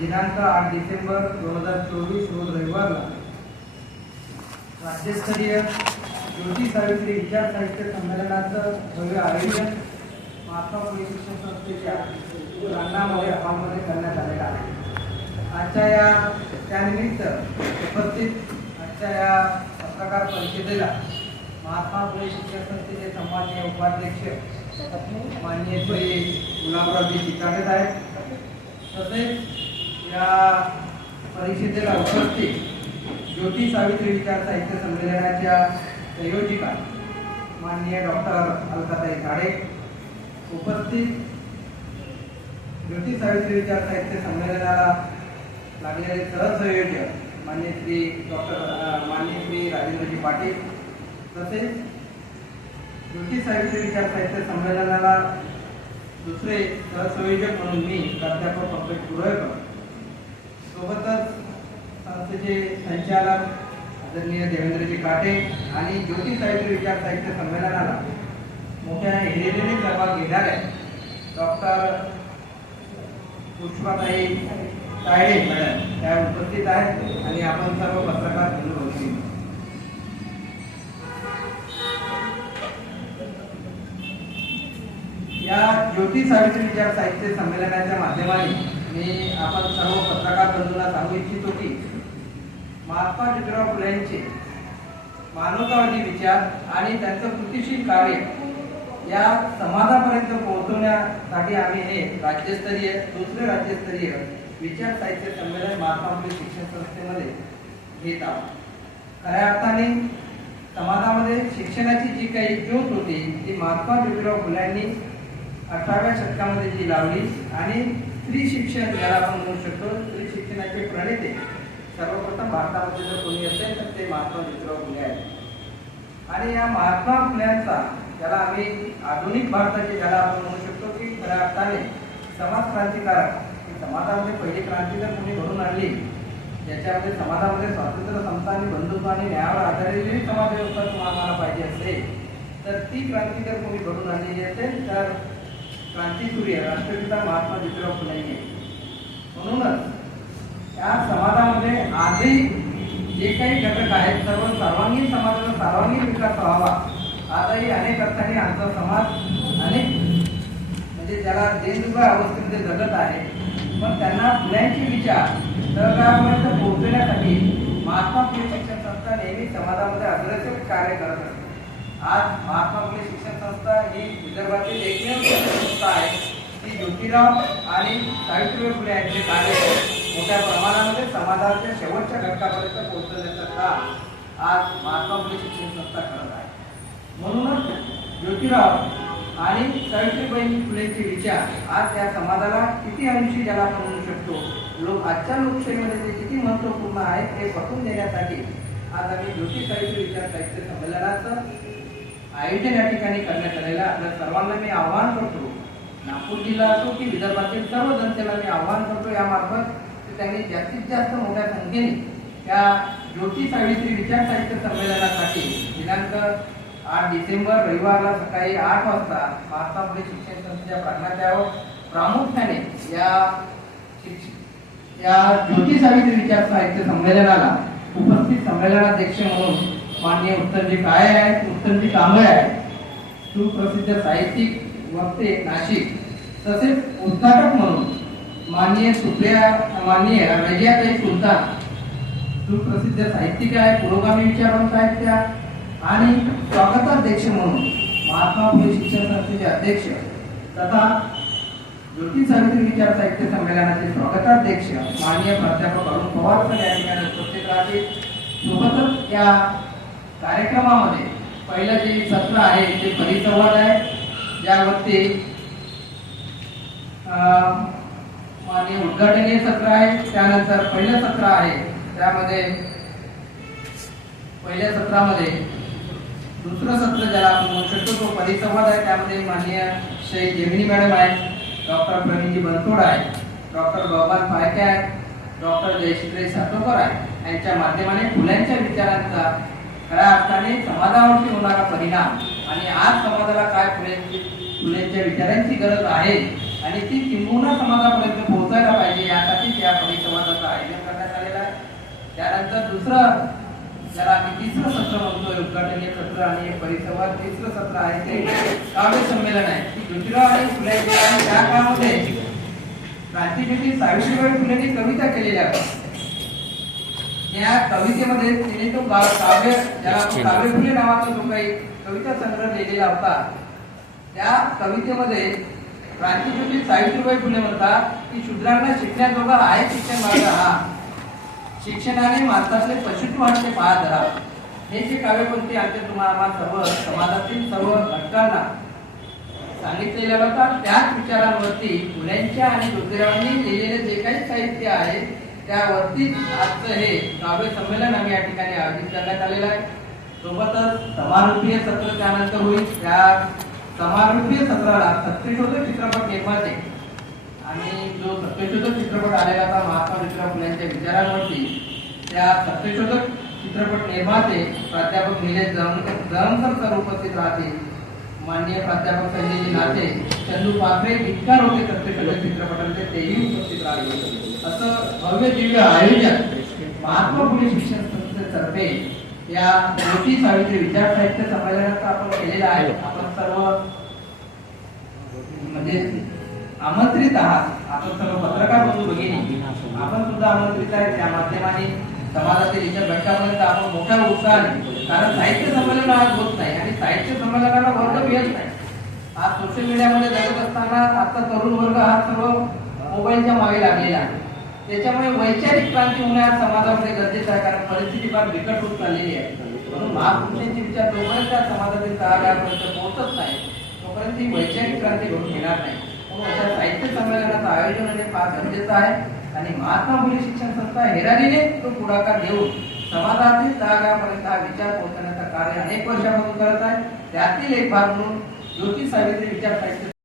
दिनांक आठ डिसेंबर दोन हजार चोवीस रोज रविवारला राज्यस्तरीय ज्योती सावित्री विचार साहित्य संमेलनाचं भव्य आयोजन महात्मा फुले शिक्षण संस्थेच्या प्रांगणामध्ये हॉलमध्ये करण्यात आलेलं आहे. आजच्या या त्यानिमित्त उपस्थित आजच्या या पत्रकार परिषदेला महात्मा फुले शिक्षण संस्थेचे सन्माननीय उपाध्यक्ष माननीय श्री गुलाबरावजी चिकाटे आहेत. तसेच या परिषदेला उपस्थित ज्योती सावित्री विचार साहित्य संमेलनाच्या संयोजिका माननीय डॉक्टर अलकाताई काळे उपस्थित ज्योती सावित्री विचार साहित्य संमेलनाला लागलेले सहसंयोजक मान्य श्री डॉक्टर मान्य श्री राजेंद्रजी पाटील तसेच ज्योती सावित्री विचार साहित्य संमेलनाला दुसरे सहसंयोजक म्हणून मी प्राध्यापक पंकज पुरोळकर सोबतच संस्थेचे संचालक आदरणीय देवेंद्रजी काटे आणि ज्योती साहित्य विचार साहित्य संमेलनाला मोठ्या हिरेने सहभाग घेणाऱ्या डॉक्टर पुष्पाताई तायडे मॅडम त्या उपस्थित आहेत आणि आपण सर्व पत्रकार बंधू भगिनी. या ज्योती सावित्री विचार साहित्य संमेलनाच्या माध्यमाने मी आपण सर्व पत्रकार बंधूंना सांगू इच्छितो की महात्मा ज्योतिराव फुलेंचे मानवतावादी विचार आणि त्यांचं कृतीशील कार्य या समाजापर्यंत पोहोचवण्यासाठी आम्ही हे राज्यस्तरीय दुसरे राज्यस्तरीय विचार साहित्य संमेलन महात्मा फुले शिक्षण संस्थेमध्ये घेत आहोत. खऱ्या अर्थाने समाजामध्ये शिक्षणाची जी काही ज्योत होती ती महात्मा ज्योतिराव फुल्यांनी अठराव्या शतकामध्ये जी लावली आणि स्त्री शिक्षण ज्याला आपण म्हणू शकतो स्त्री शिक्षणाचे प्रणेते. सर्वप्रथम भारतामध्ये जर कोणी असेल तर ते महात्मा ज्योतिराव फुले आहेत. आणि या महात्मा फुल्यांचा ज्याला आम्ही आधुनिक भारताचे ज्याला आपण म्हणू शकतो की खऱ्या अर्थाने समाज क्रांतिकारक. समाजामध्ये पहिली क्रांती जर कोणी घडून आणली ज्याच्यामध्ये समाजामध्ये स्वातंत्र्य समता आणि बंधुत्व आणि न्यायावर आधारलेली समाज व्यवस्था तुम्हाला पाहिजे असेल तर ती क्रांती जर कोणी घडून आणलेली असेल तर क्रांतीसूर्य राष्ट्रपिता महात्मा ज्योतिराव फुले म्हणूनच या समाजामध्ये आजही जे काही घटक आहेत सर्व सर्वांगीण समाजाचा सर्वांगीण विकास व्हावा. आजही अनेक अर्थाने आमचा समाज अनेक म्हणजे ज्याला देशभर अवस्थेमध्ये जगत आहे पण त्यांना फुल्यांचे विचार तळागाळापर्यंत पोहोचवण्यासाठी महात्मा फुले शिक्षण संस्था नेहमी समाजामध्ये अग्रेसर कार्य करत असते आज महात्मा फुले शिक्षण संस्था ही विदर्भातील एकमेव शिक्षण संस्था आहे. ती ज्योतिराव आणि सावित्रीबाई फुले यांचे कार्य मोठ्या प्रमाणामध्ये समाजाच्या शेवटच्या घटकापर्यंत पोहोचवण्याचं काम आज महात्मा फुले शिक्षण संस्था करत आहे. म्हणूनच ज्योतिराव आणि सावित्रीबाई फुलेचे विचार आज त्या समाजाला किती अंशी ज्याला आपण म्हणू शकतो लोक आजच्या लोकशाहीमध्ये ते किती महत्त्वपूर्ण आहेत हे पटवून देण्यासाठी आज आम्ही ज्योती साहित्य विचार साहित्य संमेलनाचं आयोजन या ठिकाणी करण्यात आलेलं आपल्या सर्वांना मी आवाहन करतो नागपूर जिल्हा असो की विदर्भातील सर्व जनतेला मी आवाहन करतो यामार्फत की त्यांनी जास्तीत जास्त मोठ्या संख्येने या ज्योती सावित्री विचार साहित्य संमेलनासाठी दिनांक आठ डिसेंबर रविवारला सकाळी आठ वाजता महात्मा शिक्षण संस्थेच्या प्रांगणात प्रामुख्याने या शिक्ष- या ज्योती सावित्री विचार साहित्य संमेलनाला उपस्थित संमेलनाध्यक्ष म्हणून माननीय उत्तमजी काय आहेत उत्तमजी कांबळे आहेत सुप्रसिद्ध साहित्यिक वक्ते नाशिक तसेच उद्घाटक म्हणून माननीय सुप्रिया माननीय रजियाताई सुलतान सुप्रसिद्ध साहित्यिक आहे पुरोगामी विचारवंत आहेत त्या आणि स्वागताध्यक्ष म्हणून महात्मा फुले शिक्षण संस्थेचे अध्यक्ष तथा ज्योती सावित्री विचार साहित्य संमेलनाचे स्वागताध्यक्ष माननीय प्राध्यापक अरुण पवार सर या ठिकाणी उपस्थित राहतील. सोबतच या कार्यक्रमामध्ये पहिलं जे सत्र आहे ते परिसंवाद आहे. ज्यावरती अं, उद्घाटनीय सत्र आहे. त्यानंतर पहिलं सत्र आहे. त्यामध्ये पहिल्या सत्रामध्ये दुसरं सत्र ज्याला आपण म्हणू शकतो तो परिसंवाद आहे. त्यामध्ये माननीय श्री जेमिनी मॅडम आहेत डॉक्टर प्रवीणजी बनसोड आहे डॉक्टर भगवान फाळके आहेत डॉक्टर जयश्री सातोकर आहे यांच्या माध्यमाने फुल्यांच्या विचारांचा खऱ्या अर्थाने समाजावरती होणारा परिणाम आणि आज समाजाला काय फुलेंच्या विचारांची गरज आहे आणि ती किंबहुना समाजापर्यंत पोहोचायला पाहिजे यासाठीच या परिसंवादाचं आयोजन करण्यात आलेलं आहे. त्यानंतर दुसरं ज्याला आम्ही तिसरं सत्र म्हणतोय उद्घाटनीय सत्र आणि हे परिसंवाद तिसरं सत्र आहे ते काव्य संमेलन आहे. की ज्योतिराव आणि फुले त्या काळामध्ये क्रांतिज्योती सावित्रीबाई फुलेंनी कविता केलेल्या या कवितेमध्ये तिने तो काव्य ज्याला आपण काव्य फुले नावाचा जो काही कविता संग्रह लिहिलेला होता त्या कवितेमध्ये क्रांतीज्योती सावित्रीबाई फुले म्हणतात की शूद्रांना शिकण्याजोगा आहे शिक्षण मार्ग हा. शिक्षणाने माणसातले पशुत्व पहा धरा हे जे काव्यपंक्ती आमच्या तुम्हाला सर्व समाजातील सर्व घटकांना सांगितलेल्या होता त्याच विचारांवरती फुल्यांच्या आणि ज्योतिरावांनी लिहिलेले जे काही साहित्य आहे त्यावरतीच आजचं हे काव्य संमेलन आम्ही या ठिकाणी आयोजित करण्यात आलेलं आहे. सोबतच समारोपीय सत्र त्यानंतर होईल त्या समारोपीय सत्राला सत्यशोधक चित्रपट निर्माते आणि जो सत्यशोधक चित्रपट आलेला होता महात्मा ज्योतिराव फुल्यांच्या विचारांवरती त्या सत्यशोधक चित्रपट निर्माते प्राध्यापक निलेश जळमकर सर उपस्थित राहतील. माननीय प्राध्यापक संजयजी नाते चंदू पाखरे इतकार होते प्रत्येक चित्रपटांचे तेही उपस्थित राहिले. असं भव्य दिव्य आयोजन महात्मा फुले शिक्षण संस्थेतर्फे या मोठी सावित्री विचार साहित्य संमेलनाचं आपण केलेलं आहे. आपण सर्व म्हणजे आमंत्रित आहात. आपण सर्व पत्रकार बंधू भगिनी. आपण सुद्धा आमंत्रित आहे त्या माध्यमाने समाजातील इतर घटकापर्यंत आपण मोठ्या उत्साहाने कारण साहित्य संमेलन आज होत नाही. आणि साहित्य संमेलनाला वर्ग मिळत नाही. आज सोशल मीडियामध्ये जगत असताना आता तरुण वर्ग हा सर्व मोबाईलच्या मागे लागलेला आहे. त्याच्यामुळे वैचारिक क्रांती होणे आज समाजामध्ये गरजेचं आहे. कारण परिस्थिती फार बिकट होत चाललेली आहे. म्हणून महापुरुषांची विचार जोपर्यंत त्या समाजातील तळागाळापर्यंत पोहोचत नाही तोपर्यंत ही वैचारिक क्रांती घडून येणार नाही. म्हणून अशा साहित्य संमेलनाचं आयोजन होणे फार गरजेचं आहे. आणि महात्मा फुले शिक्षण संस्था हेरारीने तो पुढाकार घेऊन समाजातील जागापर्यंत हा विचार पोहोचवण्याचं कार्य अनेक वर्षापासून करत आहे. त्यातील एक भाग म्हणून ज्योती सावित्री विचार साहित्य